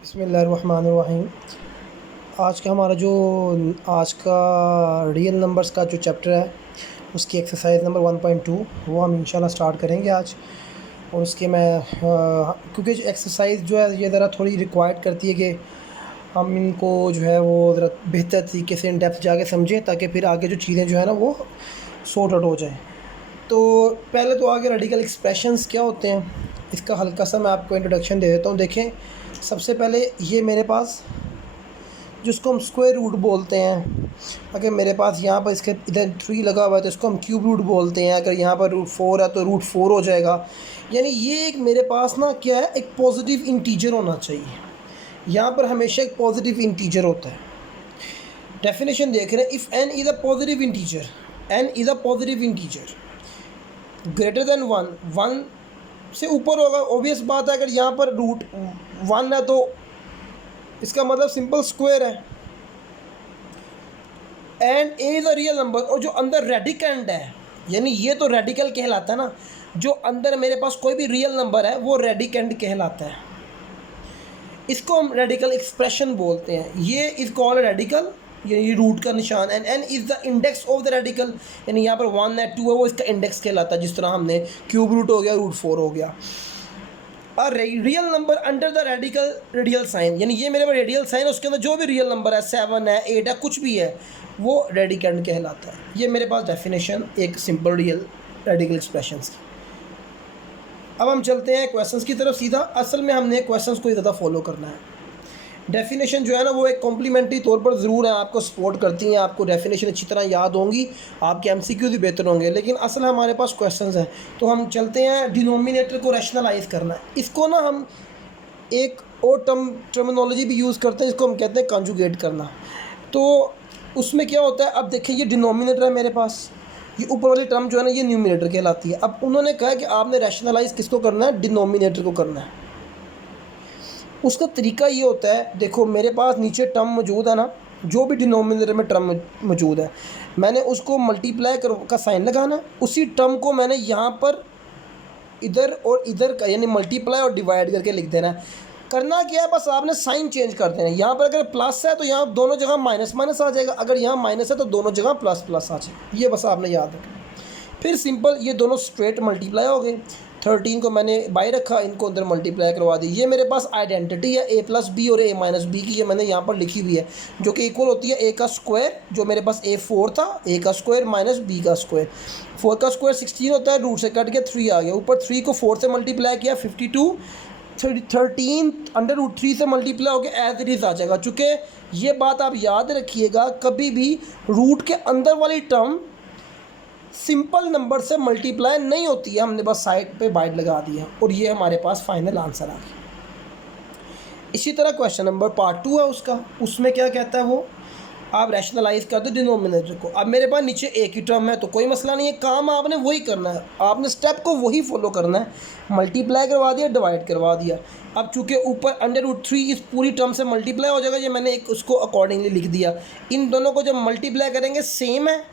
बिस्मिल्लाहिर्रहमानिर्रहीम। आज का हमारा जो आज का रियल नंबर्स का जो चैप्टर है उसकी एक्सरसाइज नंबर 1.2 वो हम इंशाल्लाह स्टार्ट करेंगे आज। और उसके मैं क्योंकि एक्सरसाइज जो है ये ज़रा थोड़ी रिक्वायर्ड करती है कि हम इनको जो है वो ज़रा बेहतर तरीके से इन डेप्थ जाके समझें ताकि फिर आगे जो चीज़ें जो है ना वो सॉर्ट आउट हो जाए। तो पहले तो आगे रेडिकल एक्सप्रेशंस क्या होते हैं इसका हल्का सा मैं आपको इंट्रोडक्शन दे देता हूँ। देखें, सबसे पहले ये मेरे पास जिसको हम स्क्वायर रूट बोलते हैं, अगर मेरे पास यहाँ पर इसके इधर 3 लगा हुआ है तो इसको हम क्यूब रूट बोलते हैं। अगर यहाँ पर रूट 4 है तो रूट 4 हो जाएगा। यानी ये एक मेरे पास ना क्या है, एक पॉजिटिव इंटीजर होना चाहिए। यहाँ पर हमेशा एक पॉजिटिव इंटीजर होता है। डेफिनेशन देख रहे हैं, if n is a positive integer, n is a positive integer greater than 1 से ऊपर होगा। ऑब्वियस बात है, अगर यहाँ पर रूट 1 है तो इसका मतलब सिंपल स्क्वायर है। And A is a real number, और जो अंदर रेडिकैंड है, यानी ये तो रेडिकल कहलाता है ना, जो अंदर मेरे पास कोई भी रियल नंबर है वो रेडिकैंड कहलाता है। इसको हम रेडिकल एक्सप्रेशन बोलते हैं। ये इज कॉल्ड रेडिकल, यानी रूट का निशान। And n is the index of the radical, यानी यहाँ पर 1 है 2 है वो इसका इंडेक्स कहलाता है। जिस तरह हमने क्यूब रूट हो गया, रूट 4 हो गया। और real number under the radical radial sign, यानी ये मेरे पास रेडियल साइन है, उसके अंदर जो भी रियल नंबर है 7 है 8 है कुछ भी है वो रेडिकैंड कहलाता है। ये मेरे पास डेफिनेशन एक सिंपल रियल रेडिकल एक्सप्रेशंस की। अब हम चलते हैं क्वेश्चंस की तरफ सीधा। असल में हमने क्वेश्चंस को ज़्यादा फॉलो करना है। डेफिनेशन जो है ना वो एक कॉम्प्लीमेंट्री तौर पर ज़रूर है, आपको सपोर्ट करती हैं, आपको डेफिनेशन अच्छी तरह याद होंगी, आपके एमसीक्यू भी बेहतर होंगे, लेकिन असल हमारे पास क्वेश्चंस हैं। तो हम चलते हैं, डिनोमिनेटर को रैशनलाइज करना है। इसको ना हम एक और टर्मिनोलॉजी भी यूज़ करते हैं, इसको हम कहते हैं कॉन्जुगेट करना। तो उसमें क्या होता है, अब देखिए ये डिनोमिनेटर है मेरे पास, ये ऊपर वाली टर्म जो है ना ये न्यूमिनेटर कहलाती है। अब उन्होंने कहा कि आपने रैशनलाइज किसको करना है, डिनोमिनेटर को करना है। उसका तरीका ये होता है, देखो मेरे पास नीचे टर्म मौजूद है ना, जो भी डिनोमिनेटर में टर्म मौजूद है, मैंने उसको मल्टीप्लाई का साइन लगाना है। उसी टर्म को मैंने यहाँ पर इधर और इधर का यानी मल्टीप्लाई और डिवाइड करके लिख देना है। करना क्या है, बस आपने साइन चेंज कर देना है। यहाँ पर अगर प्लस है तो यहाँ दोनों जगह माइनस माइनस आ जाएगा, अगर यहाँ माइनस है तो दोनों जगह प्लस प्लस आ जाएगा। ये बस आपने याद रखना। फिर सिंपल ये दोनों स्ट्रेट मल्टीप्लाई हो गए। 13 को मैंने बाई रखा, इनको अंदर मल्टीप्लाई करवा दी। ये मेरे पास आइडेंटिटी है a प्लस बी और a माइनस बी की, ये मैंने यहाँ पर लिखी हुई है, जो कि इक्वल होती है a का स्क्वायर, जो मेरे पास a4 था, a का स्क्वायर माइनस b का स्क्वायर। 4 का स्क्वायर 16 होता है, रूट से कट के 3 आ गया। ऊपर 3 को 4 से मल्टीप्लाई किया 52, 13 अंडर रूट 3 से मल्टीप्लाई हो गया, एज इट इज़ आ जाएगा। चूँकि ये बात आप याद रखिएगा, कभी भी रूट के अंदर वाली टर्म सिंपल नंबर से मल्टीप्लाई नहीं होती है, हमने बस साइड पे बाइट लगा दिया और ये हमारे पास फाइनल आंसर आ गया। इसी तरह क्वेश्चन नंबर पार्ट 2 है उसका, उसमें क्या कहता है वो, आप रैशनलाइज कर दो डिनोमिनेटर को। अब मेरे पास नीचे एक ही टर्म है तो कोई मसला नहीं है, काम आपने वही करना है, आपने स्टेप को वही फॉलो करना है। मल्टीप्लाई करवा दिया, डिवाइड करवा दिया। अब चूँकि ऊपर अंडर रूट 3 इस पूरी टर्म से मल्टीप्लाई हो जाएगा, ये मैंने एक उसको अकॉर्डिंगली लिख दिया। इन दोनों को जब मल्टीप्लाई करेंगे सेम है,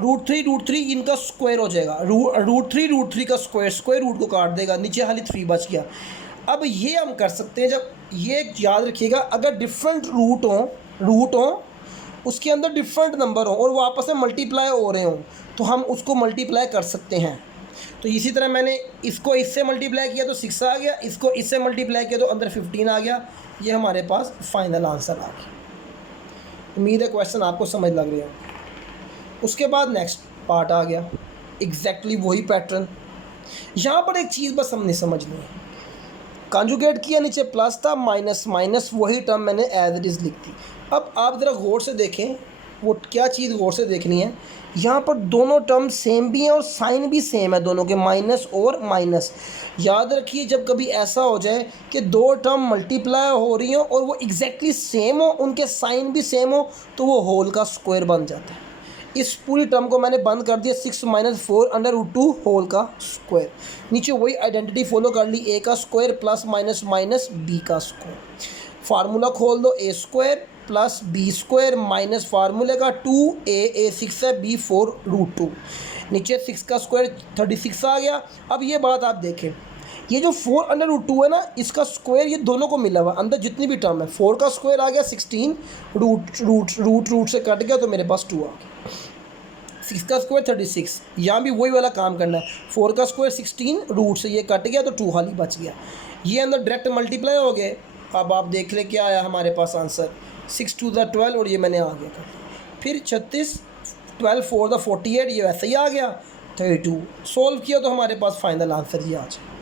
रूट थ्री इनका स्क्वायर हो जाएगा। रूट थ्री का स्क्वायर रूट को काट देगा, नीचे खाली 3 बच गया। अब ये हम कर सकते हैं, जब ये याद रखिएगा, अगर डिफरेंट रूट हों उसके अंदर डिफरेंट नंबर हो और वो आपस में मल्टीप्लाई हो रहे हों तो हम उसको मल्टीप्लाई कर सकते हैं। तो इसी तरह मैंने इसको इससे मल्टीप्लाई किया तो 6 आ गया, इसको इससे मल्टीप्लाई किया तो अंदर 15 आ गया। ये हमारे पास फाइनल आंसर आ गया। उम्मीद है क्वेश्चन आपको समझ लग रही है। उसके बाद नेक्स्ट पार्ट आ गया, एग्जैक्टली वही पैटर्न। यहाँ पर एक चीज़ बस हमने समझनी है, कॉन्जुगेट किया, नीचे प्लस था, माइनस माइनस वही टर्म मैंने एज इट इज़ लिख दी। अब आप ज़रा गौर से देखें, वो क्या चीज़ गौर से देखनी है, यहाँ पर दोनों टर्म सेम भी हैं और साइन भी सेम है दोनों के, माइनस और माइनस। याद रखिए जब कभी ऐसा हो जाए कि दो टर्म मल्टीप्लाई हो रही हो और वो एग्जैक्टली सेम हो, उनके साइन भी सेम हो, तो वो होल का स्क्वायर बन जाता है। इस पूरी टर्म को मैंने बंद कर दिया, 6 - 4 अंडर रूट 2 होल का स्क्वायर। नीचे वही आइडेंटिटी फॉलो कर ली, a का square plus minus minus b का स्क्वायर। फार्मूला खोल दो, a square plus b square minus फार्मूले का 2a 6 है, b 4 रूट 2। नीचे 6 का स्क्वायर 36 आ गया। अब ये बात आप देखें, ये जो 4√2 है ना, इसका स्क्वायर ये दोनों को मिला हुआ अंदर जितनी भी टर्म है। 4 का स्क्वायर आ गया 16, रूट से कट गया तो मेरे पास 2 आ गया। 6 का स्क्वायर 36, यहाँ भी वही वाला काम करना है। 4 का स्क्वायर 16, रूट से ये कट गया तो 2 खाली बच गया। ये अंदर डायरेक्ट मल्टीप्लाई हो गए। अब आप देख ले क्या आया हमारे पास आंसर, 6 2 द 12 और ये मैंने आगे कर दिया। फिर 36, 12 4 द 48, ये वैसे ही आ गया 32। सोल्व किया तो हमारे पास फाइनल आंसर ये आ जाए।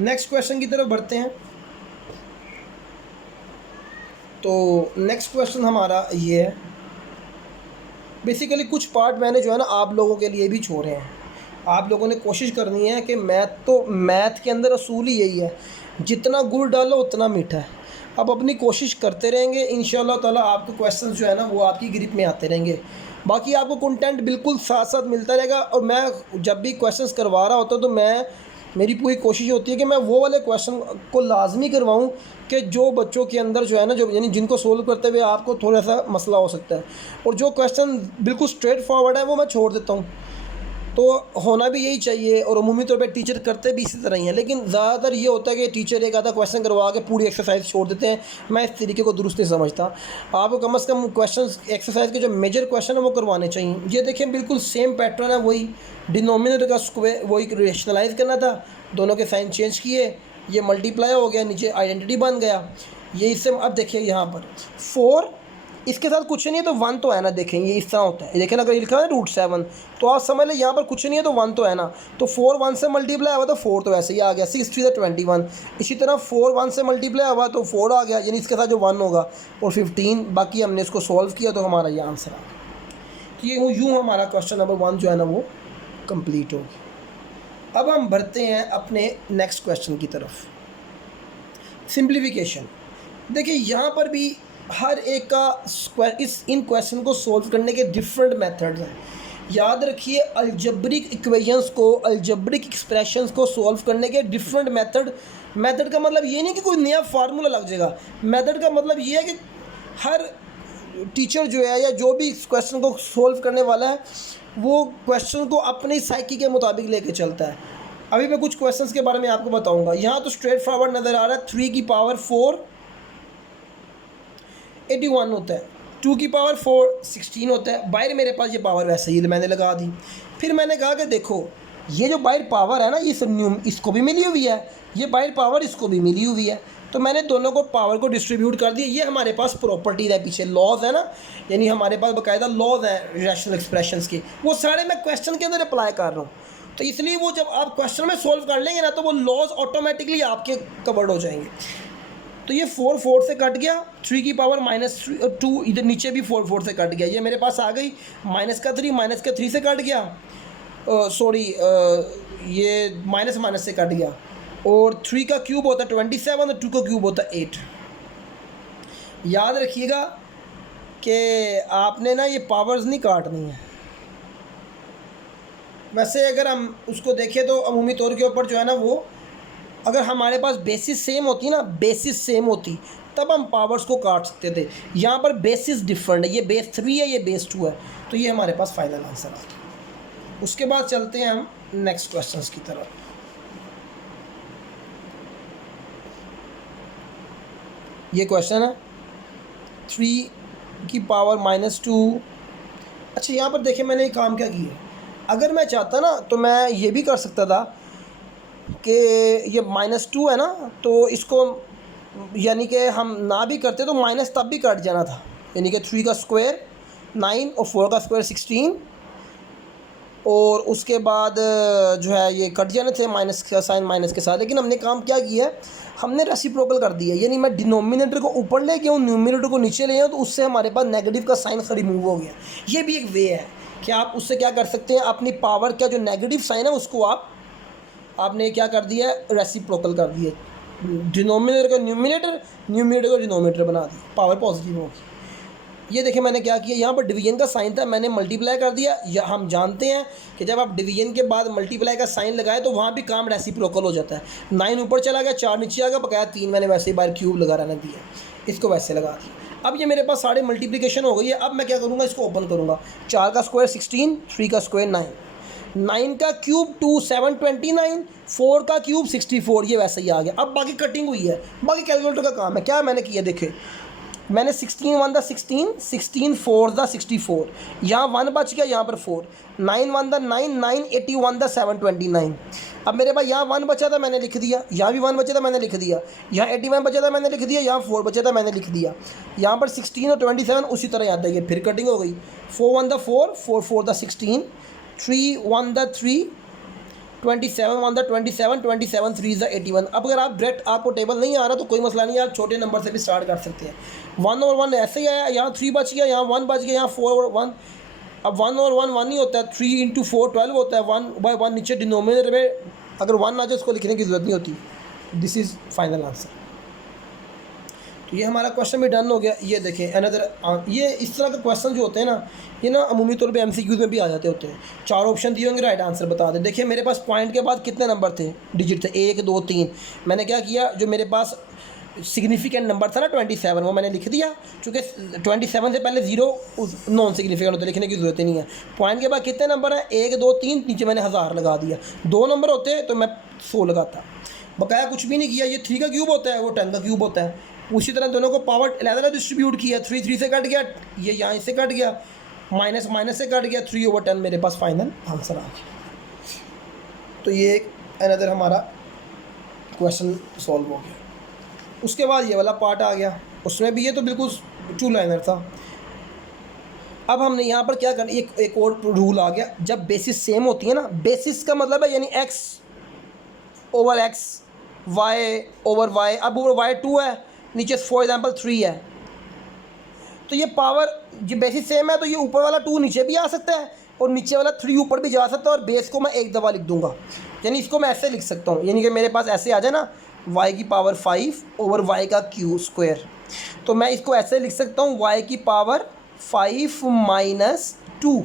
नेक्स्ट क्वेश्चन की तरफ बढ़ते हैं। तो नेक्स्ट क्वेश्चन हमारा ये है, बेसिकली कुछ पार्ट मैंने जो है ना आप लोगों के लिए भी छोड़े हैं। आप लोगों ने कोशिश करनी है कि मैथ के अंदर असूल ही यही है, जितना गुड़ डालो उतना मीठा है। अब अपनी कोशिश करते रहेंगे, इंशाल्लाह ताला आपको क्वेश्चंस जो है ना वो आपकी ग्रिप में आते रहेंगे। बाकी आपको कंटेंट बिल्कुल साथ साथ मिलता रहेगा। और मैं जब भी क्वेश्चंस करवा रहा होता तो मेरी पूरी कोशिश होती है कि मैं वो वाले क्वेश्चन को लाजमी करवाऊं कि जो बच्चों के अंदर जो है ना, जो यानी जिनको सोल्व करते हुए आपको थोड़ा सा मसला हो सकता है, और जो क्वेश्चन बिल्कुल स्ट्रेट फॉरवर्ड है वो मैं छोड़ देता हूं। तो होना भी यही चाहिए, और अमूमी तौर पे टीचर करते भी इसी तरह ही हैं। लेकिन ज़्यादातर ये होता है कि टीचर एक आधा क्वेश्चन करवा के पूरी एक्सरसाइज छोड़ देते हैं। मैं इस तरीके को दुरुस्त नहीं समझता। आपको कम से कम क्वेश्चन एक्सरसाइज के जो मेजर क्वेश्चन है वो करवाने चाहिए। ये देखिए बिल्कुल सेम पैटर्न है, वही डिनोमिनेटर का स्क्वायर वही रेशनलाइज करना था, दोनों के साइन चेंज किए, ये मल्टीप्लाई हो गया, नीचे आइडेंटिटी बन गया। ये इससे अब देखिए यहाँ पर 4 इसके साथ कुछ नहीं है तो 1 तो है ना। देखें ये इस तरह होता है, देखें अगर लिखा है √7 तो आप समझ लें यहाँ पर कुछ नहीं है तो 1 तो है ना। तो 4 1 से मल्टीप्लाई हुआ तो 4 तो ऐसे ही आ गया। 6 3 21। इसी तरह 4 1 से मल्टीप्लाई हुआ तो 4 आ गया, यानी इसके साथ जो 1 होगा, और 15। बाकी हमने इसको सॉल्व किया तो हमारा ये आंसर आ गया। तो ये यूँ हमारा क्वेश्चन नंबर 1 जो है ना वो कंप्लीट हो गया। अब हम बढ़ते हैं अपने नेक्स्ट क्वेश्चन की तरफ, सिंप्लीफिकेशन। देखिए यहाँ पर भी हर एक का इन क्वेश्चन को सॉल्व करने के डिफरेंट मेथड्स हैं। याद रखिए अलजेब्रिक इक्वेशंस को, अलजेब्रिक एक्सप्रेशंस को सॉल्व करने के डिफरेंट मेथड का मतलब ये नहीं कि कोई नया फार्मूला लग जाएगा। मेथड का मतलब ये है कि हर टीचर जो है या जो भी इस क्वेश्चन को सॉल्व करने वाला है वो क्वेश्चन को अपनी साइकी के मुताबिक लेके चलता है। अभी मैं कुछ क्वेश्चंस के बारे में आपको बताऊंगा। यहाँ तो स्ट्रेट फॉरवर्ड नज़र आ रहा है, 3 की पावर 4 81 होता है, 2 की पावर 4 16 होता है। बाहर मेरे पास ये पावर वैसे ही मैंने लगा दी। फिर मैंने कहा कि देखो ये जो बाहर पावर है ना, ये इसको भी मिली हुई है, ये बाहर पावर इसको भी मिली हुई है। तो मैंने दोनों को पावर को डिस्ट्रीब्यूट कर दिया। ये हमारे पास प्रॉपर्टीज है, पीछे लॉज है ना, यानी हमारे पास बाकायदा लॉज हैं रैशनल एक्सप्रेशंस के, वो सारे मैं क्वेश्चन के अंदर अप्लाई कर रहा हूँ। तो इसलिए वो जब आप क्वेश्चन में सोल्व कर लेंगे ना तो वो लॉज ऑटोमेटिकली आपके कवर्ड हो जाएंगे। तो ये 4 4 से कट गया, 3 की पावर -2 इधर नीचे भी 4 4 से कट गया, ये मेरे पास आ गई। माइनस का 3 से कट गया, ये माइनस से कट गया। और 3 का क्यूब होता है 27 और 2 का क्यूब होता है 8। याद रखिएगा कि आपने ना ये पावर्स नहीं काटनी है। वैसे अगर हम उसको देखें तो अमूमी तौर के ऊपर जो है ना वो, अगर हमारे पास बेसिस सेम होती ना, बेसिस सेम होती तब हम पावर्स को काट सकते थे। यहाँ पर बेसिस डिफरेंट है, ये बेस 3 है, ये बेस 2 है, तो ये हमारे पास फाइनल आंसर आता है। उसके बाद चलते हैं हम नेक्स्ट क्वेश्चंस की तरफ। ये क्वेश्चन है 3 की पावर -2। अच्छा यहाँ पर देखें मैंने एक काम क्या किया, अगर मैं चाहता ना तो मैं ये भी कर सकता था कि ये -2 है ना, तो इसको यानी कि हम ना भी करते तो माइनस तब भी कट जाना था, यानी कि 3 का स्क्वायर 9 और 4 का स्क्वायर 16, और उसके बाद जो है ये कट जाने थे माइनस का साइन माइनस के साथ। लेकिन हमने काम क्या किया है, हमने रेसिप्रोकल कर दिया, यानी मैं डिनोमिनेटर को ऊपर ले गया हूँ, न्यूमिनेटर को नीचे ले आऊँ, तो उससे हमारे पास नेगेटिव का साइन रिमूव हो गया। ये भी एक वे है कि आप उससे क्या कर सकते हैं, अपनी पावर का जो नेगेटिव साइन है उसको आपने क्या कर दिया, रेसिप्रोकल कर दिया, डिनोमिनेटर का न्यूमिनेटर, न्यूमिनेटर को डिनोमिनेटर बना दिया, पावर पॉजिटिव होगी। ये देखिए मैंने क्या किया, यहाँ पर डिवीजन का साइन था, मैंने मल्टीप्लाई कर दिया। या हम जानते हैं कि जब आप डिवीजन के बाद मल्टीप्लाई का साइन लगाए तो वहाँ भी काम रेसिप्रोकल हो जाता है। 9 ऊपर चला गया, 4 नीचे आ गया, बकाया 3 मैंने वैसे ही बाहर क्यूब लगा रहने दिया, इसको वैसे लगा दिया। अब ये मेरे पास सारे मल्टीप्लिकेशन हो गई है। अब मैं क्या करूँगा, इसको ओपन करूँगा। 4 का स्क्वायर 16, 3 का स्क्वायर 9, 9 का क्यूब 2 729, 4 का क्यूब 64, ये वैसे ही आ गया। अब बाकी कटिंग हुई है, बाकी कैलकुलेटर का काम है। क्या मैंने किया देखे, मैंने 16 1 द 16, 16 4 द 64, यहाँ 1 बच गया, यहाँ पर 4, 9 1 द 9, 9 81 द 729। अब मेरे पास यहाँ 1 बचा था, मैंने लिख दिया, यहाँ भी 1 बचा था, मैंने लिख दिया, यहाँ 81 बचा था, मैंने लिख दिया, यहाँ 4 बचा था, मैंने लिख दिया, यहाँ पर 16 और 27 उसी तरह याद है। फिर कटिंग हो गई, 4 1 the 4, 4 4 the 16, 3 1 the 3, 27 1 the 27, 27 3 the 81। अब अगर आप डायरेक्ट आपको टेबल नहीं आ रहा तो कोई मसला नहीं, आप छोटे नंबर से भी स्टार्ट कर सकते हैं। 1 और 1 ऐसे ही आया, यहाँ 3 बच गया, यहाँ 1 बच गया, यहाँ 4 और 1। अब 1 और 1 1 ही होता है, 3 इंटू 4 12 होता है, 1/1 नीचे डिनोमिनेटर में अगर 1 आ जाए उसको लिखने की ज़रूरत नहीं होती। This is final answer. तो ये हमारा क्वेश्चन भी डन हो गया। ये देखें अनदर, ये इस तरह के क्वेश्चन जो होते हैं ना, ये ना अमूमी तौर पे एमसीक्यूज़ में भी आ जाते होते हैं। 4 ऑप्शन दिए होंगे, राइट आंसर बता दें। देखिए मेरे पास पॉइंट के बाद कितने नंबर थे, डिजिट थे, 1 2 3। मैंने क्या किया, जो मेरे पास सिग्निफिकेंट नंबर था ना 27, वो मैंने लिख दिया, चूँकि 27 से पहले 0 नॉन सिग्निफिकेंट होते, लिखने की ज़रूरत ही नहीं है। पॉइंट के बाद कितने नंबर हैं, 1 2 3, नीचे मैंने 1000 लगा दिया। 2 नंबर होते तो मैं 100 लगाता, बकाया कुछ भी नहीं किया। ये 3 का क्यूब होता है, वो 10 का क्यूब होता है। उसी तरह दोनों को पावर अलग डिस्ट्रीब्यूट किया, 3 3 से कट गया, ये यहाँ से कट गया, माइनस माइनस से कट गया, 3/10 मेरे पास फाइनल आंसर आ गया। तो ये एक अनदर हमारा क्वेश्चन सॉल्व हो गया। उसके बाद ये वाला पार्ट आ गया, उसमें भी ये तो बिल्कुल 2 लाइनर था। अब हमने यहाँ पर क्या करना, एक और रूल आ गया, जब बेसिस सेम होती है ना, बेसिस का मतलब है यानी x over x, y over y। अब ओवर y 2 है, नीचे फॉर एग्जांपल 3 है, तो ये पावर जो बेसिस सेम है तो ये ऊपर वाला 2 नीचे भी आ सकता है और नीचे वाला 3 ऊपर भी जा सकता है, और बेस को मैं एक दफ़ा लिख दूंगा। यानी इसको मैं ऐसे लिख सकता हूँ, यानी कि मेरे पास ऐसे आ जाए ना, y की पावर 5 ओवर y का क्यू स्क्वायर, तो मैं इसको ऐसे लिख सकता हूँ y की पावर 5 माइनस 2।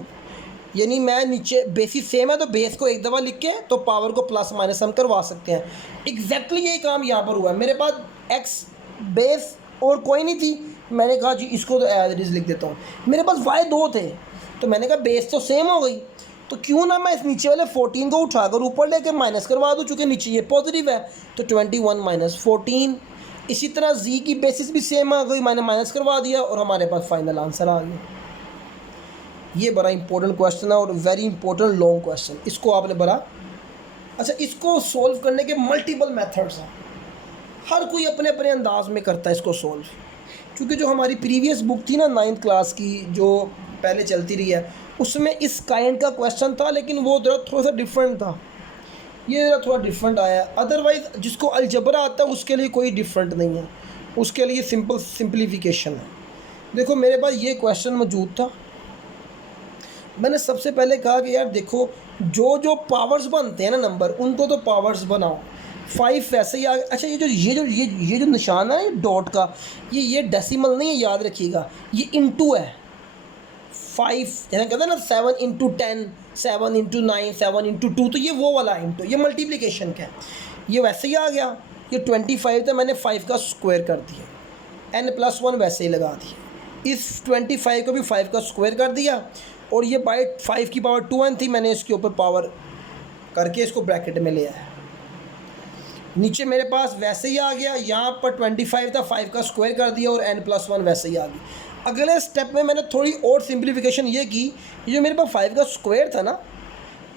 यानी मैं नीचे बेसिस सेम है तो बेस को एक दफ़ा लिख के तो पावर को प्लस माइनस हम करवा सकते हैं। एग्जैक्टली यही काम यहाँ पर हुआ है। मेरे पास x बेस और कोई नहीं थी, मैंने कहा जी इसको तो एज इट इज़ लिख देता हूँ। मेरे पास y 2 थे, तो मैंने कहा बेस तो सेम हो गई, तो क्यों ना मैं इस नीचे वाले 14 को उठाकर ऊपर लेके माइनस करवा दूँ, चूँकि नीचे ये पॉजिटिव है, तो 21 माइनस 14। इसी तरह z की बेसिस भी सेम आ गई, मैंने माइनस करवा दिया और हमारे पास फाइनल आंसर आ गया। ये बड़ा इंपॉर्टेंट क्वेश्चन है और वेरी इंपॉर्टेंट लॉन्ग क्वेश्चन। इसको आपने बड़ा अच्छा, इसको सॉल्व करने के मल्टीपल मेथड्स हैं, हर कोई अपने अपने अंदाज में करता है इसको सॉल्व। क्योंकि जो हमारी प्रीवियस बुक थी ना 9th क्लास की, जो पहले चलती रही है, उसमें इस काइंड का क्वेश्चन था, लेकिन वो थोड़ा सा डिफरेंट था, ये थोड़ा डिफरेंट आया। अदरवाइज़ जिसको अलजबरा आता है उसके लिए कोई डिफरेंट नहीं है, उसके लिए सिंप्लीफिकेशन है। देखो मेरे पास ये क्वेश्चन मौजूद था, मैंने सबसे पहले कहा कि यार देखो जो जो पावर्स बनते हैं ना नंबर, उनको तो पावर्स बनाओ। 5 वैसे ही आ गया। अच्छा ये जो निशान है डॉट का, ये डेसिमल नहीं है, याद रखिएगा, ये इंटू है। 5 जैसे कहते हैं ना 7 इंटू 10, 7 इंटू 9, 7 इंटू 2, तो ये वो वाला इंटू, ये मल्टीप्लिकेशन का है। ये वैसे ही आ गया, ये 25 था, मैंने 5 का स्क्वायर कर दिया, n+1 वैसे ही लगा दिया, इस 25 को भी 5 का स्क्वायर कर दिया, और ये बाई 5 की पावर 2n थी, मैंने इसके ऊपर पावर करके इसको ब्रैकेट में ले आया। नीचे मेरे पास वैसे ही आ गया, यहाँ पर 25 था, 5 का स्क्वायर कर दिया और n+1 वैसे ही आ गई। अगले स्टेप में मैंने थोड़ी और सिंप्लीफिकेशन ये की, ये जो मेरे पास 5 का स्क्वायर था ना,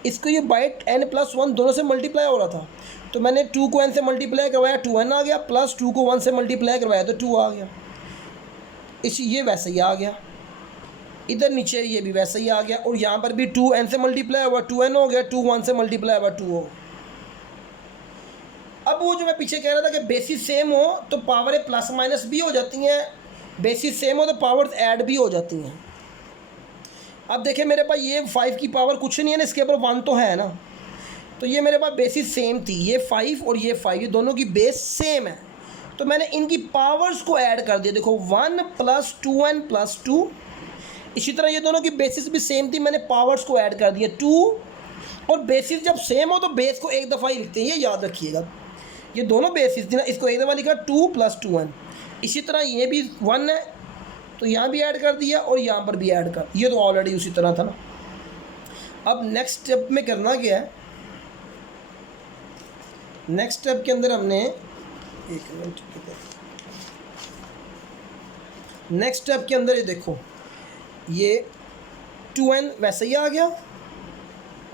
इसको ये बाई n+1 दोनों से मल्टीप्लाई हो रहा था, तो मैंने 2 को n से मल्टीप्लाई करवाया, 2n आ गया, प्लस 2 को 1 से मल्टीप्लाई करवाया तो 2 आ गया। ये वैसे ही आ गया, इधर नीचे ये भी वैसे ही आ गया, और यहाँ पर भी 2n से मल्टीप्लाई हुआ, 2n हो गया, 2 1 से मल्टीप्लाई हुआ, 2 हो। अब वो जो मैं पीछे कह रहा था कि बेसिस सेम हो तो पावरें प्लस माइनस भी हो जाती हैं, बेसिस सेम हो तो पावर्स ऐड भी हो जाती हैं। अब देखिए मेरे पास ये 5 की पावर कुछ नहीं है ना, इसके ऊपर 1 तो है ना, तो ये मेरे पास बेसिस सेम थी, ये 5 और ये 5, ये दोनों की बेस सेम है, तो मैंने इनकी पावर्स को ऐड कर दिया। देखो 1 + 2n + 2, इसी तरह ये दोनों की बेसिस भी सेम थी, मैंने पावर्स को ऐड कर दिया 2, और बेसिस जब सेम हो तो बेस को एक दफ़ा ही लिखते हैं, ये याद रखिएगा। ये दोनों बेसिस थी ना, इसको एक दफ़ा लिखा 2 + 2n। इसी तरह ये भी 1 है तो यहाँ भी ऐड कर दिया और यहाँ पर भी ऐड कर, ये तो ऑलरेडी उसी तरह था ना। अब नेक्स्ट स्टेप में करना क्या है, नेक्स्ट स्टेप के अंदर हमने एक मिनट, नेक्स्ट स्टेप के अंदर ये देखो, ये 2n वैसे ही आ गया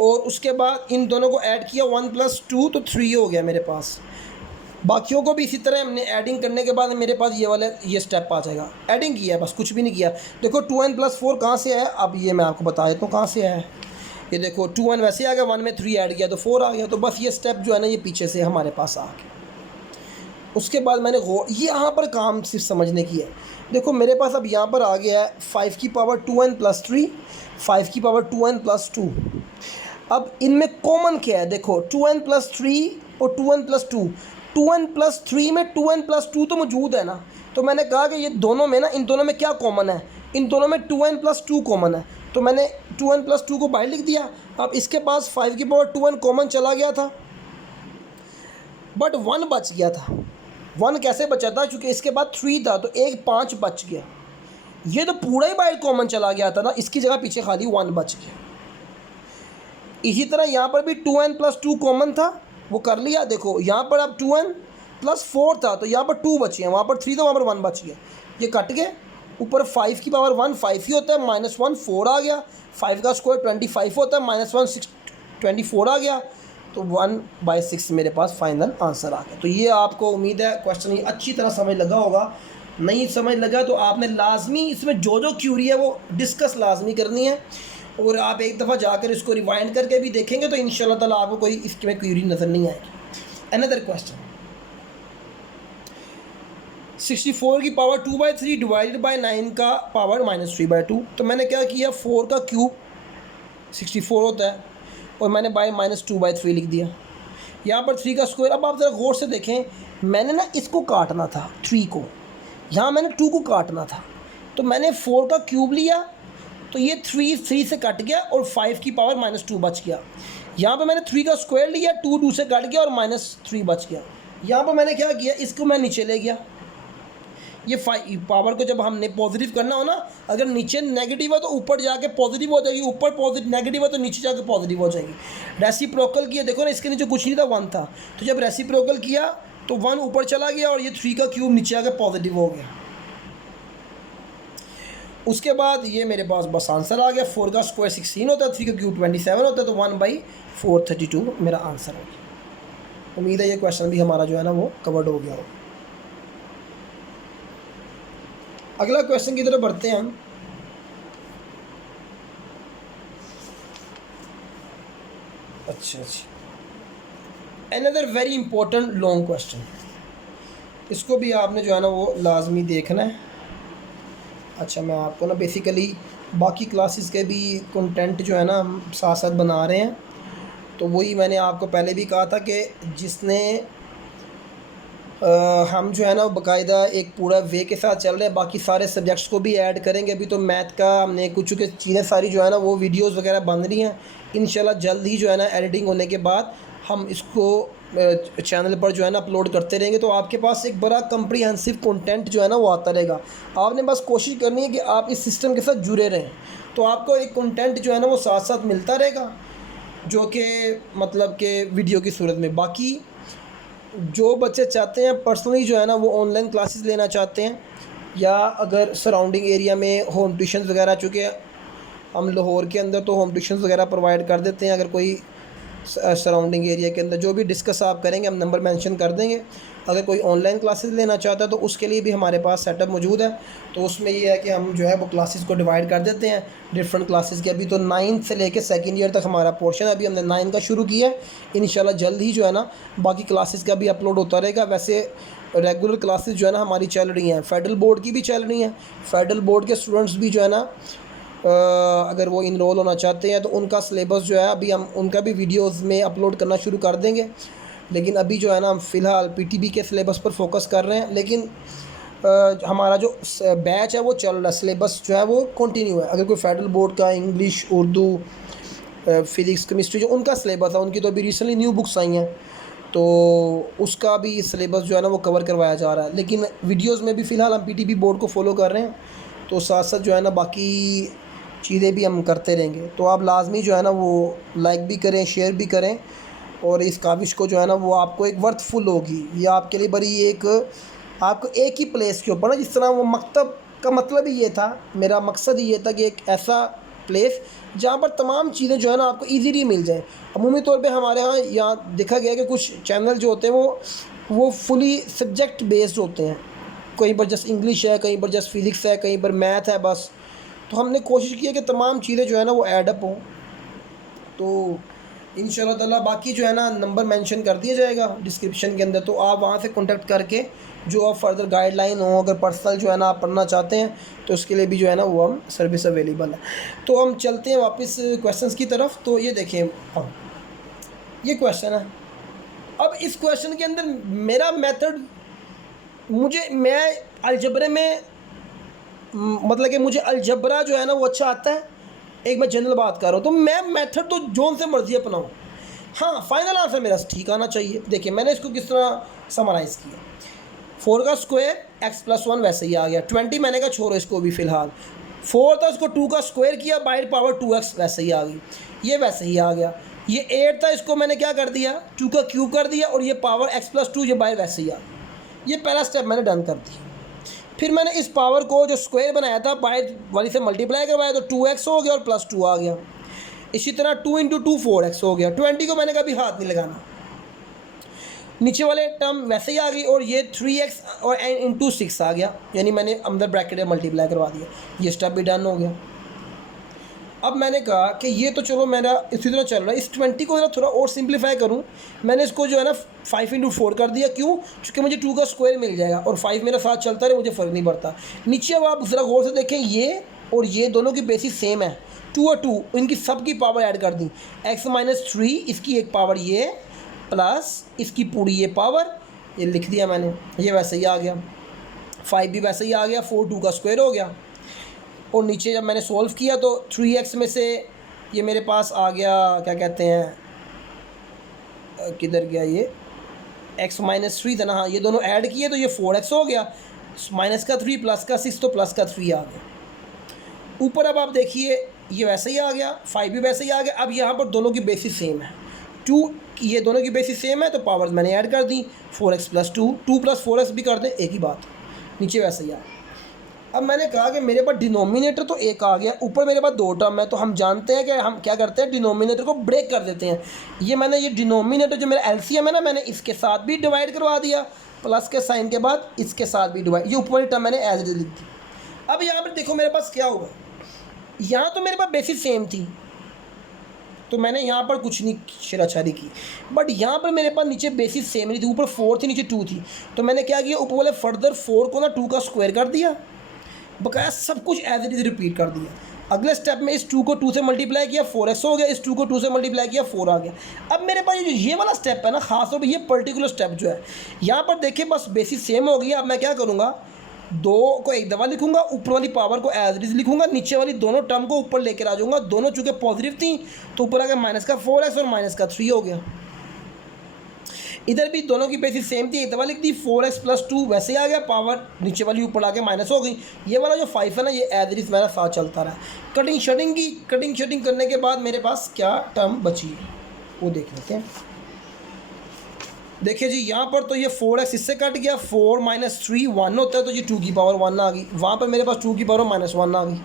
और उसके बाद इन दोनों को ऐड किया 1 + 2 तो 3 हो गया मेरे पास। बाकियों को भी इसी तरह हमने ऐडिंग करने के बाद मेरे पास ये वाला ये स्टेप आ जाएगा। ऐडिंग किया है बस, कुछ भी नहीं किया। देखो 2n + 4 कहाँ से आया, अब ये मैं आपको बता देता हूँ कहाँ से आया है। ये देखो 2n वैसे आ गया, 1 में 3 ऐड किया तो 4 आ गया। तो बस ये स्टेप जो है ना ये पीछे से हमारे पास आ गया। उसके बाद मैंने ये यहाँ पर काम सिर्फ समझने की है। देखो मेरे पास अब यहाँ पर आ गया है 5 की पावर 2n + 3, 5 की पावर 2n + 2। अब इनमें कॉमन क्या है, देखो 2n + 3 और 2n + 2, 2n + 3 में 2n + 2 तो मौजूद है ना। तो मैंने कहा कि ये दोनों में ना, इन दोनों में क्या कॉमन है, इन दोनों में 2n + 2 कॉमन है। तो मैंने 2n + 2 को बाहर लिख दिया। अब इसके पास 5 की पावर 2n कॉमन चला गया था, बट 1 बच गया था। 1 कैसे बचा था, क्योंकि इसके बाद 3 था तो एक 5 बच गया। ये तो पूरा ही बाहर कॉमन चला गया था ना, इसकी जगह पीछे खाली 1 बच गया। इसी तरह यहाँ पर भी 2n + 2 कॉमन था, वो कर लिया। देखो यहाँ पर अब 2n + 4 था तो यहाँ पर 2 बचे हैं, वहाँ पर 3 था, वहाँ पर 1 बच गया। ये कट गए। ऊपर 5 की पावर 1 5 ही होता है, -1 4 आ गया। 5 का स्क्वायर 25 होता है, -1 6 24 आ गया। तो 1/6 मेरे पास फाइनल आंसर आ गया। तो ये आपको उम्मीद है क्वेश्चन ये अच्छी तरह समझ लगा होगा। नहीं समझ लगा तो आपने लाजमी इसमें जो क्यूरी है वो डिस्कस लाजमी करनी है, और आप एक दफ़ा जाकर इसको रिवाइंड करके भी देखेंगे तो इंशाल्लाह ताला आपको कोई इसमें क्यूरी नज़र नहीं आएगी। अनदर क्वेश्चन, 64 की पावर 2/3 डिवाइडेड बाय 9 का पावर -3/2। तो मैंने क्या किया, 4 का क्यूब 64 होता है और मैंने बाय -2/3 लिख दिया। यहाँ पर 3 का स्क्वायर। अब आप ज़रा गौर से देखें, मैंने ना इसको काटना था 3 को, यहाँ मैंने 2 को काटना था। तो मैंने 4 का क्यूब लिया तो ये 3 से कट गया और 5 की पावर -2 बच गया। यहाँ पर मैंने 3 का स्क्वायर लिया, 2 से कट गया और -3 बच गया। यहाँ पर मैंने क्या किया, इसको मैं नीचे ले गया। ये पावर को जब हमने पॉजिटिव करना हो ना, अगर नीचे नेगेटिव है तो ऊपर जाके पॉजिटिव हो जाएगी, ऊपर पॉजिटिव नेगेटिव है तो नीचे जाके पॉजिटिव हो जाएगी। रेसिप्रोकल किया, देखो ना इसके नीचे कुछ नहीं था, 1 था। तो जब रेसिप्रोकल किया तो 1 ऊपर चला गया और ये 3 का क्यूब नीचे आके पॉजिटिव हो गया। उसके बाद ये मेरे पास बस आंसर आ गया। 4 का स्क्वायर 16 होता है, 3 का क्यूब 27 होता है, तो 1/4 32 मेरा आंसर हो गया। उम्मीद है ये क्वेश्चन भी हमारा जो है ना वो कवर्ड हो गया हो। अगला क्वेश्चन की तरफ बढ़ते हैं हम। अच्छा, another very important long question, इसको भी आपने जो है ना वो लाजमी देखना है। अच्छा, मैं आपको ना बेसिकली बाकी क्लासेस के भी कंटेंट जो है ना हम साथ साथ बना रहे हैं। तो वही मैंने आपको पहले भी कहा था कि जिसने हम जो है ना बाकायदा एक पूरा वे के साथ चल रहे हैं, बाकी सारे सब्जेक्ट्स को भी ऐड करेंगे। अभी तो मैथ का हमने कुछ चूँकि चीज़ें सारी जो है ना वो वीडियोस वगैरह बन रही हैं, इंशाल्लाह जल्द ही जो है ना एडिटिंग होने के बाद हम इसको चैनल पर जो है ना अपलोड करते रहेंगे। तो आपके पास एक बड़ा कम्प्रीहेंसिव कंटेंट जो है ना वो आता रहेगा। आपने बस कोशिश करनी है कि आप इस सिस्टम के साथ जुड़े रहें, तो आपको एक कंटेंट जो है ना वो साथ साथ मिलता रहेगा, जो कि मतलब कि वीडियो की सूरत में। बाकी जो बच्चे चाहते हैं पर्सनली जो है ना वो ऑनलाइन क्लासेस लेना चाहते हैं, या अगर सराउंडिंग एरिया में होम ट्यूशन वगैरह, चूँकि हम लाहौर के अंदर तो होम ट्यूशन वगैरह प्रोवाइड कर देते हैं, अगर कोई सराउंडिंग एरिया के अंदर जो भी डिस्कस आप करेंगे हम नंबर मेंशन कर देंगे। अगर कोई ऑनलाइन क्लासेस लेना चाहता है तो उसके लिए भी हमारे पास सेटअप मौजूद है। तो उसमें ये है कि हम जो है वो क्लासेस को डिवाइड कर देते हैं डिफरेंट क्लासेस के। अभी तो 9th से लेकर 2nd ईयर तक हमारा पोर्शन है, अभी हमने 9 का शुरू किया है। इंशाल्लाह जल्द ही जो है ना बाकी क्लासेस का भी अपलोड होता रहेगा। वैसे रेगुलर क्लासेस जो है ना हमारी चल रही हैं, फेडरल बोर्ड की भी चल रही हैं। फेडरल बोर्ड के स्टूडेंट्स भी जो है ना अगर वो इनरोल होना चाहते हैं तो उनका सिलेबस जो है अभी हम उनका भी वीडियोस में अपलोड करना शुरू कर देंगे। लेकिन अभी जो है ना हम फ़िलहाल पीटीबी के सिलेबस पर फोकस कर रहे हैं। लेकिन हमारा जो बैच है वो चल रहा है, सिलेबस जो है वो कंटिन्यू है। अगर कोई फेडरल बोर्ड का इंग्लिश, उर्दू, फिज़िक्स, केमिस्ट्री जो उनका सिलेबस है, उनकी तो अभी रिसेंटली न्यू बुक्स आई हैं, तो उसका भी सिलेबस जो है ना वो कवर करवाया जा रहा है। लेकिन वीडियोज़ में भी फ़िलहाल हम पीटीबी बोर्ड को फॉलो कर रहे हैं, तो साथ साथ जो है ना बाकी चीज़ें भी हम करते रहेंगे। तो आप लाजमी जो है ना वो लाइक भी करें, शेयर भी करें, और इस काविश को जो है ना वो आपको एक वर्थफुल होगी। ये आपके लिए बड़ी एक, आपको एक ही प्लेस के ऊपर ना, जिस तरह वो मकतब का मतलब ही ये था, मेरा मकसद ही ये था कि एक ऐसा प्लेस जहाँ पर तमाम चीज़ें जो है ना आपको ईजीली मिल जाए। अमूमी तौर पे हमारे यहाँ देखा गया कि कुछ चैनल जो होते हैं वो फुली सब्जेक्ट बेस्ड होते हैं। कहीं पर जस्ट इंग्लिश है, कहीं पर जस्ट फिज़िक्स है, कहीं पर मैथ है बस। तो हमने कोशिश की है कि तमाम चीज़ें जो है ना वो एडअप हों। तो इंशाल्लाह ताला बाकी जो है ना नंबर मेंशन कर दिया जाएगा डिस्क्रिप्शन के अंदर, तो आप वहाँ से कांटेक्ट करके जो आप फर्दर गाइडलाइन हो, अगर पर्सनल जो है ना आप पढ़ना चाहते हैं तो उसके लिए भी जो है ना वो हम सर्विस अवेलेबल है। तो हम चलते हैं वापस क्वेश्चंस की तरफ। तो ये देखें, अब ये क्वेश्चन है। अब इस क्वेश्चन के अंदर मेरा मेथड, मैं अलजबरे में मतलब कि मुझे अलजबरा जो है ना वो अच्छा आता है। एक मैं जनरल बात कर रहा हूँ, तो मैं मेथड तो जोन से मर्जी अपनाऊँ, हाँ फाइनल आंसर मेरा ठीक आना चाहिए। देखिए मैंने इसको किस तरह समराइज़ किया। 4 का स्क्वायर x+1 वैसे ही आ गया। 20 मैंने कहा छोड़ो इसको भी फ़िलहाल। 4 था, उसको 2 का स्क्वायर किया, बाई पावर 2x वैसे ही आ गई, ये वैसे ही आ गया। ये 8 था, इसको मैंने क्या कर दिया, 2 का क्यूब कर दिया, और ये पावर x+2 ये बाई वैसे ही आ गई। ये पहला स्टेप मैंने डन कर दिया। फिर मैंने इस पावर को जो स्क्वायर बनाया था बाई वाली से मल्टीप्लाई करवाया, तो 2x हो गया और +2 आ गया। इसी तरह 2 × 2 4x हो गया। 20 को मैंने कभी हाथ नहीं लगाना, नीचे वाले टर्म वैसे ही आ गई, और ये 3x और n × 6 आ गया, यानी मैंने अंदर ब्रैकेट में मल्टीप्लाई करवा दिया। ये स्टेप भी डन हो गया। अब मैंने कहा कि ये तो चलो मेरा इसी तरह चल रहा है, इस 20 को थोड़ा और सिंप्लीफाई करूँ। मैंने इसको जो है ना 5 × 4 कर दिया। क्यों? क्योंकि मुझे 2 का स्क्वायर मिल जाएगा और 5 मेरा साथ चलता रहे, मुझे फ़र्क नहीं पड़ता। नीचे अब आप ज़रा गौर से देखें, ये और ये दोनों की बेसिस सेम है, 2 और 2, इनकी सब की पावर ऐड कर दी। x-3 इसकी एक पावर ये, प्लस इसकी पूरी ये पावर, ये लिख दिया मैंने, ये वैसे ही आ गया। 5 भी वैसे ही आ गया, 4 2 का स्क्वायर हो गया। और नीचे जब मैंने सॉल्व किया तो 3x में से ये मेरे पास आ गया, क्या कहते हैं, किधर गया ये, x-3 था ना, हाँ ये दोनों ऐड किए तो ये 4x हो गया, माइनस का 3 प्लस का 6, तो प्लस का 3 आ गया। ऊपर अब आप देखिए ये वैसे ही आ गया, 5 भी वैसे ही आ गया। अब यहाँ पर दोनों की बेसिस सेम है, 2, ये दोनों की बेसिस सेम है, तो पावर्स मैंने ऐड कर दी, 4x + 2, 2 + 4x भी कर दें, एक ही बात, नीचे वैसे ही आ गया। अब मैंने कहा कि मेरे पास डिनोमिनेटर तो एक आ गया, ऊपर मेरे पास 2 टर्म है, तो हम जानते हैं कि हम क्या करते हैं, डिनोमिनेटर को ब्रेक कर देते हैं। ये मैंने ये डिनोमिनेटर जो मेरा एलसीएम है ना, मैंने इसके साथ भी डिवाइड करवा दिया, प्लस के साइन के बाद इसके साथ भी डिवाइड, ये ऊपर वाली टर्म मैंने एज इट लिख दी। अब यहाँ पर देखो मेरे पास क्या हुआ, यहाँ तो मेरे पास बेसिस सेम थी, तो मैंने यहाँ पर कुछ नहीं छेड़छाड़ी की, बट यहाँ पर मेरे पास नीचे बेसिस सेम नहीं थी, ऊपर 4 थी, नीचे 2 थी। तो मैंने क्या किया, ऊपर वाले फर्दर 4 को ना 2 का स्क्वायर कर दिया, बकाया सब कुछ एज इट इज़ रिपीट कर दिया। अगले स्टेप में इस 2 को 2 से मल्टीप्लाई किया, 4x हो गया, इस 2 को 2 से मल्टीप्लाई किया, 4 आ गया। अब मेरे पास ये वाला स्टेप है ना, खास तौर पे ये पर्टिकुलर स्टेप जो है, यहाँ पर देखिए बस बेसिस सेम हो गया। अब मैं क्या करूँगा, 2 को एक दफ़ा लिखूंगा, ऊपर वाली पावर को एज इट इज़ लिखूंगा, नीचे वाली दोनों टर्म को ऊपर लेकर आ जाऊँगा। दोनों चूँकि पॉजिटिव थी तो ऊपर आकर माइनस का 4x और माइनस का 3 हो गया। इधर भी दोनों की बेसिस सेम थी, एक दफ़ा लिख दी, 4x + 2 वैसे आ गया, पावर नीचे वाली ऊपर आके माइनस हो गई। ये वाला जो 5 है ना, ये एज इट इज़ मेरा साथ चलता रहा। कटिंग शटिंग करने के बाद मेरे पास क्या टर्म बची है वो देख लेते हैं। देखिए जी, यहाँ पर तो ये 4x इससे कट गया, 4 - 3 1 होता है, तो ये 2 की पावर 1 आ गई। वहाँ पर मेरे पास 2 की पावर -1 आ गई।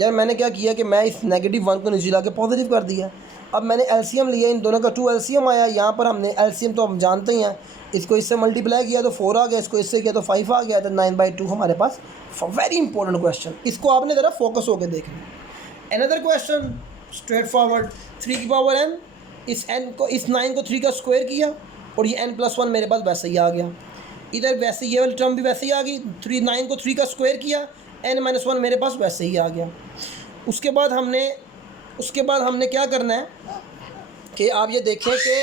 यार मैंने क्या किया कि मैं इस -1 को नीचे ला के पॉजिटिव कर दिया। अब मैंने एलसीएम लिया, इन दोनों का 2 एलसीएम आया। यहाँ पर हमने एलसीएम तो हम जानते ही हैं, इसको इससे मल्टीप्लाई किया तो 4 आ गया, इसको इससे किया तो 5 आ गया, तो 9/2 हमारे पास। वेरी इंपॉर्टेंट क्वेश्चन, इसको आपने ज़रा फोकस होकर देखना। अनदर क्वेश्चन स्ट्रेट फॉरवर्ड, 3 की पावर n, इस n को, इस 9 को 3 का स्क्वायर किया, और ये n+1 मेरे पास वैसे ही आ गया। इधर वैसे ये वाली टर्म भी वैसे ही आ गई, 9 को 3 का स्क्वायर किया, n-1 मेरे पास वैसे ही आ गया। उसके बाद हमने क्या करना है कि आप ये देखें कि